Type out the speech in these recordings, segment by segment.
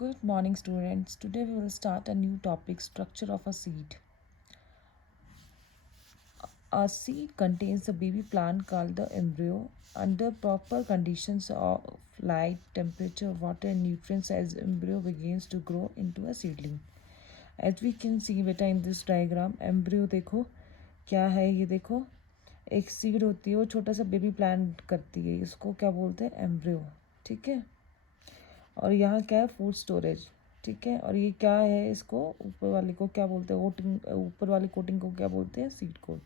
Good morning, students. Today we will start a new topic, structure of a seed. A seed contains a baby plant called the embryo. Under proper conditions of light, temperature, water and nutrients, as embryo begins to grow into a seedling. As we can see beta in this diagram, embryo देखो क्या है, ये देखो एक seed होती है, वो छोटा सा बेबी प्लांट करती है, इसको क्या बोलते हैं, एम्ब्रियो. ठीक है. और यहाँ क्या है, फूड स्टोरेज. ठीक है. और ये क्या है, इसको ऊपर वाले को क्या बोलते हैं, कोटिंग, ऊपर वाली कोटिंग को क्या बोलते हैं, सीड कोट.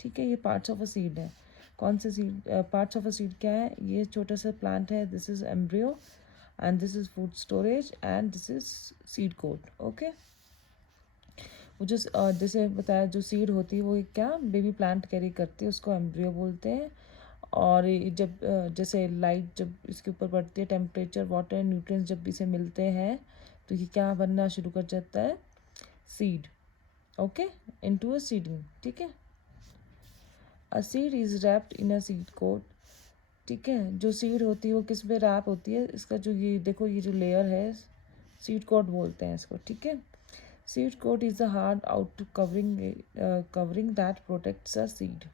ठीक है. ये पार्ट्स ऑफ अ सीड है. कौन से seed, parts of a seed क्या है, ये छोटा सा प्लांट है, this is embryo and this is food storage and this is seed coat. Okay. वो जो जैसे बताया, जो सीड होती है वो एक क्या बेबी प्लांट कैरी करती है, उसको एम्ब्रियो बोलते हैं. और ये जब जैसे लाइट जब इसके ऊपर पड़ती है, टेम्परेचर, वाटर, न्यूट्रिएंट्स जब इसे मिलते हैं, तो ये क्या बनना शुरू कर जाता है, seed. Okay. Into a seeding. ठीक है. A seed is wrapped in a seed coat. ठीक है. जो सीड होती है वो किस में रैप होती है, इसका जो ये देखो, ये जो लेयर है, सीड कोट बोलते हैं इसको. ठीक है. Seed coat is a hard outer covering that protects a seed.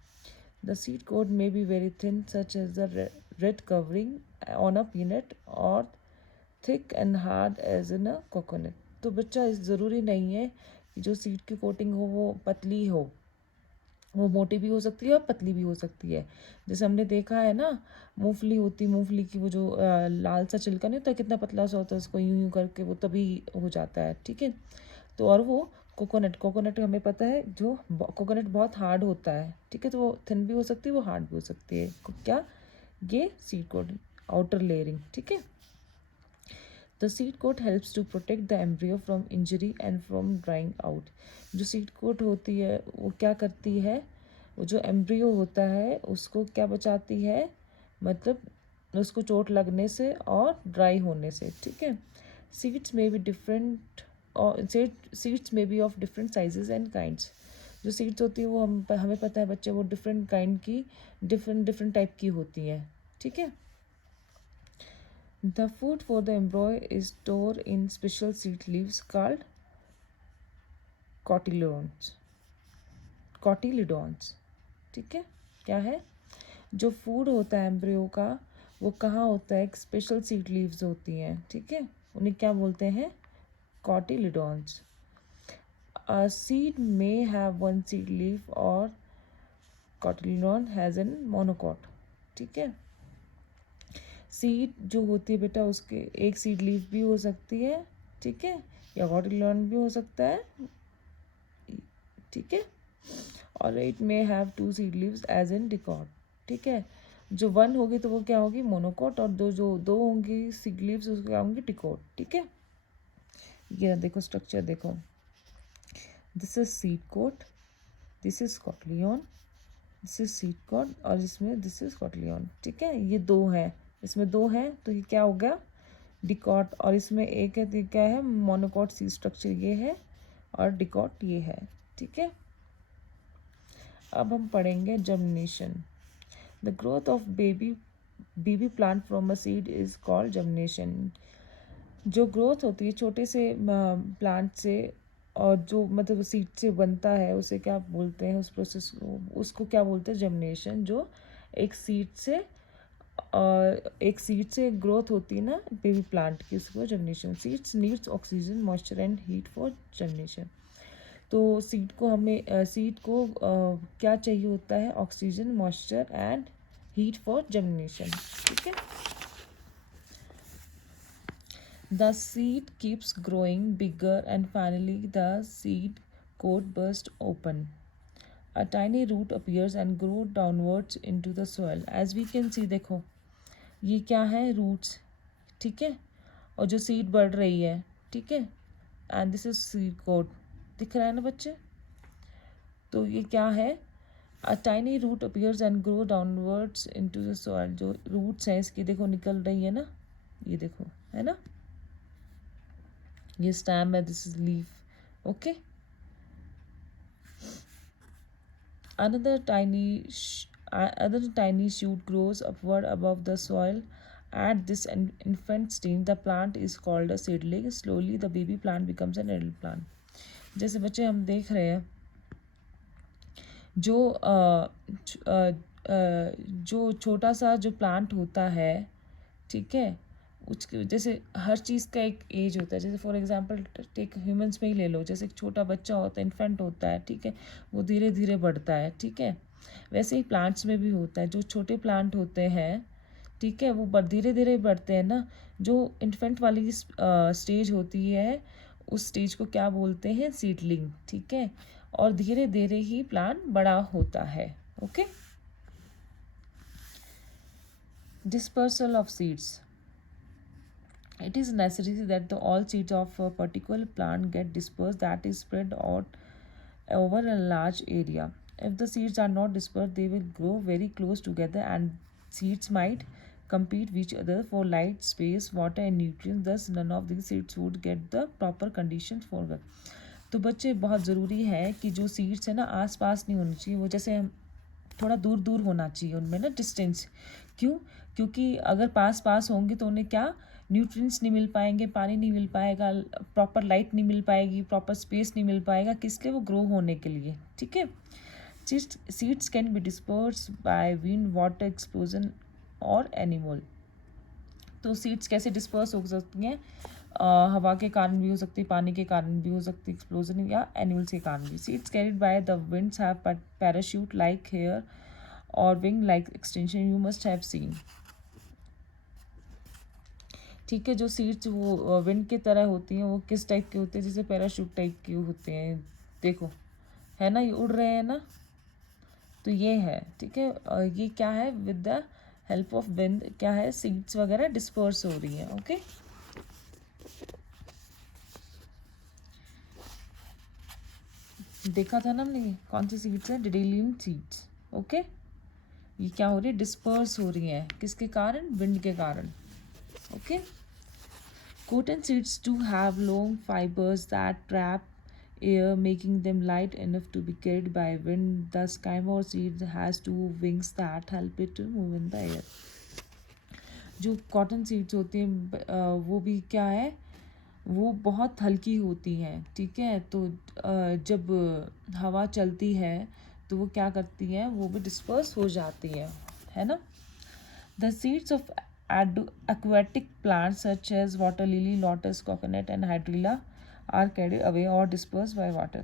The seed coat may be very thin, such as the red covering on a peanut, or thick and hard as in a coconut. तो बच्चा इस ज़रूरी नहीं है कि जो seed की coating हो वो पतली हो, वो मोटी भी हो सकती है और पतली भी हो सकती है. जैसे हमने देखा है ना, मूंगफली होती, मूंगफली की वो जो लाल सा छिलका नहीं होता, कितना पतला सा होता है, उसको यूं यूं करके वो तभी हो जाता है. ठीक है. तो और वो कोकोनट, कोकोनट हमें पता है, जो कोकोनट बहुत हार्ड होता है. ठीक है. तो वो थिन भी हो सकती है, वो हार्ड भी हो सकती है. क्या, ये सीड कोट, आउटर लेयरिंग. ठीक है. The seed coat helps to protect the embryo from injury and from drying out. जो सीड कोट होती है वो क्या करती है, वो जो एम्ब्रियो होता है उसको क्या बचाती है, मतलब उसको चोट लगने से और ड्राई होने से. ठीक है. सीड्स में भी डिफरेंट, और सीड्स में be of different sizes and kinds. जो सीड्स होती है वो हमें पता है बच्चे, वो डिफरेंट काइंड की, डिफरेंट डिफरेंट टाइप की होती हैं. ठीक है. The food for the embryo is store in special seed leaves called cotyledons. Cotyledons. ठीक है. क्या है, जो फूड होता है एम्ब्रियो का, वो कहाँ होता है, एक स्पेशल सीड लीव्स होती हैं. ठीक है. उन्हें क्या बोलते हैं, cotyledons. A seed may have one seed leaf or cotyledon has an monocot. ठीक है. सीड जो होती है बेटा, उसके एक सीड लीफ भी हो सकती है. ठीक है. या कॉटिलॉन भी हो सकता है. ठीक है. और it may have two seed leaves as in dicot. ठीक है. जो वन होगी तो वो क्या होगी, मोनोकॉट, और दो होंगी सीड लीव्स, उसको क्या होंगी, डिकॉट. ठीक है. ये देखो स्ट्रक्चर देखो, this is seed coat, this is cotyledon, this is seed coat, और इसमें दिस इज कॉटिलियन. ठीक है. ये दो है, इसमें दो है, तो ये क्या हो गया, डिकॉट. और इसमें एक है, तो ये क्या है, मोनोकॉट. सीड स्ट्रक्चर ये है और डिकॉट ये है. ठीक है. अब हम पढ़ेंगे germination. The growth of baby plant from a seed is called germination. जो ग्रोथ होती है छोटे से प्लांट से, और जो मतलब सीड से बनता है, उसे क्या बोलते हैं, उस प्रोसेस को, उसको क्या बोलते हैं, जर्मिनेशन. जो एक सीड से ग्रोथ होती है ना बेबी प्लांट की, उसको germination. Seeds needs oxygen, moisture and heat for germination. तो सीड को क्या चाहिए होता है, oxygen, moisture and heat for germination. ठीक है. The seed keeps growing bigger and finally the seed coat bursts open. A tiny root appears and grows downwards into the soil. As we can see, देखो ये क्या है, roots. ठीक है. और जो सीड बढ़ रही है. ठीक है. And this is seed coat. दिख रहा है ना बच्चे. तो ये क्या है, a tiny root appears and grow downwards into the soil. जो रूट्स हैं इसकी देखो निकल रही है ना, ये देखो, है ना, ये स्टैम है, this is leaf. Okay. Another tiny shoot grows upward above the soil At this infant stage, the plant is called a seedling. Slowly, the baby plant becomes an adult plant. जैसे बच्चे हम देख रहे हैं, जो जो छोटा सा जो प्लांट होता है, ठीक है, उसके जैसे हर चीज़ का एक एज होता है. जैसे फॉर एग्जांपल टेक ह्यूमंस में ही ले लो. जैसे एक छोटा बच्चा होता है, इन्फेंट होता है, ठीक है, वो धीरे धीरे बढ़ता है, ठीक है. वैसे ही प्लांट्स में भी होता है. जो छोटे प्लांट होते हैं, ठीक है, वो धीरे धीरे बढ़ते हैं ना. जो इन्फेंट वाली स्टेज होती है, उस स्टेज को क्या बोलते हैं? सीडलिंग, ठीक है. और धीरे धीरे ही प्लांट बड़ा होता है. Okay. Dispersal of seeds. It is necessary that all seeds of a particular plant get dispersed, that is spread out over a large area. If the seeds are not dispersed, they will grow very close together and seeds might compete with each other for light, space, water and nutrients. Thus, none of these seeds would get the proper conditions for growth. तो बच्चे बहुत ज़रूरी है कि जो seeds है ना, आस पास नहीं होनी चाहिए. वो जैसे थोड़ा दूर दूर होना चाहिए उनमें ना, डिस्टेंस. क्यों? क्योंकि अगर पास पास होंगे तो उन्हें क्या, न्यूट्रिएंट्स नहीं मिल पाएंगे, पानी नहीं मिल पाएगा, प्रॉपर लाइट नहीं मिल पाएगी, प्रॉपर स्पेस नहीं मिल पाएगा. किस लिए? वो ग्रो होने के लिए, ठीक है. Seeds can be disperse by wind, water, explosion और एनिमल. तो सीड्स कैसे डिस्पर्स हो सकती हैं? हवा के कारण भी हो सकती है, पानी के कारण भी हो सकती है, एक्सप्लोजन या एनिमल्स के कारण भी. Seeds carried by the winds have parachute like hair और wing like extension. You must have seen. ठीक है. जो सीड्स वो विंड की तरह होती हैं, वो किस टाइप के होते हैं? जैसे पैराशूट टाइप के होते हैं. देखो, है ना, ये उड़ रहे हैं ना. तो ये है, ठीक है. ये क्या है? With the help of wind क्या है? सीड्स वगैरह डिस्पर्स हो रही हैं. ओके. देखा था ना हमने कौन सी सीड्स है? डेडेलियन सीड्स. ओके. ये क्या हो रही है? डिस्पर्स हो रही हैं. किसके कारण? विंड के कारण. Okay. Cotton seeds do have long fibers that trap air, making them light enough to be carried by wind. The skymore seed has two wings that help it to move in the air. जो cotton seeds होती हैं वो भी क्या है? वो बहुत हल्की होती हैं, ठीक है. तो जब हवा चलती है तो वो क्या करती हैं? वो भी डिस्पर्स हो जाती है ना. The seeds of aquatic plants such as water lily, lotus, coconut and hydrilla are carried away or dispersed by water.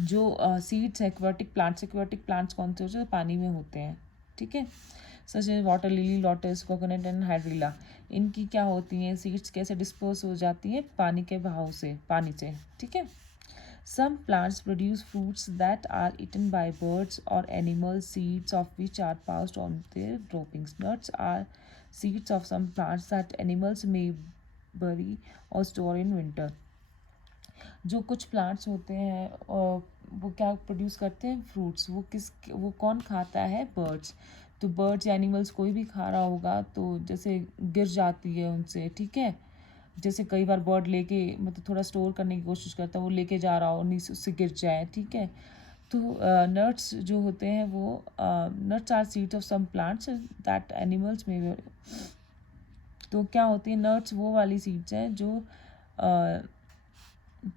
जो सीड्स एक्वाटिक प्लांट्स कौन से होते हैं? पानी में होते हैं, ठीक है. Such as water lily, lotus, coconut and hydrilla. इनकी क्या होती हैं? सीड्स कैसे डिस्पोज हो जाती हैं? पानी के बहाव से, पानी से, ठीक है. Some plants produce fruits that are eaten by birds or animals, seeds of which are passed on their droppings. Nuts are seeds of some plants that animals may bury or store in winter. जो कुछ plants होते हैं और वो क्या produce करते हैं? Fruits. वो कौन खाता है? बर्ड्स. तो बर्ड्स या एनिमल्स कोई भी खा रहा होगा तो जैसे गिर जाती है उनसे, ठीक है. जैसे कई बार बर्ड लेके मतलब थोड़ा स्टोर करने की कोशिश करता है, वो लेके जा रहा हो, नीचे उससे गिर जाए, ठीक है. तो नट्स जो होते हैं वो nuts are seeds of some plants that animals में. तो क्या होती है? नट्स वो वाली सीड्स हैं जो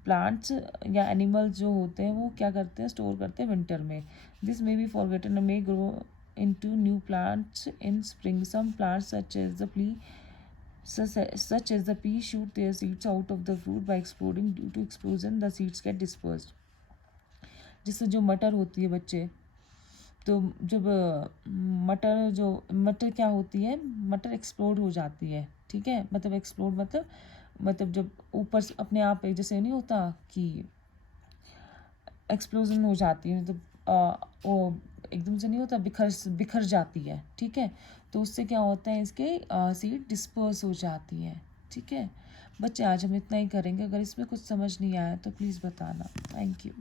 प्लांट्स या एनिमल्स जो होते हैं वो क्या करते हैं? स्टोर करते हैं विंटर में. This may be forgotten may grow into new plants in spring. Some plants such as the pea shoot their seeds out of the fruit by exploding. Due to explosion the seeds get dispersed. जिससे जो मटर होती है बच्चे, तो जब मटर क्या होती है? मटर एक्सप्लोड हो जाती है, ठीक है. मतलब एक्सप्लोड मतलब जब ऊपर से अपने आप एक जैसे नहीं होता कि एक्सप्लोजन हो जाती है, मतलब वो एकदम से नहीं होता, बिखर जाती है, ठीक है. तो उससे क्या होता है? इसके सीड डिस्पर्स हो जाती है, ठीक है. बच्चे आज हम इतना ही करेंगे. अगर इसमें कुछ समझ नहीं आया तो प्लीज़ बताना. Thank you.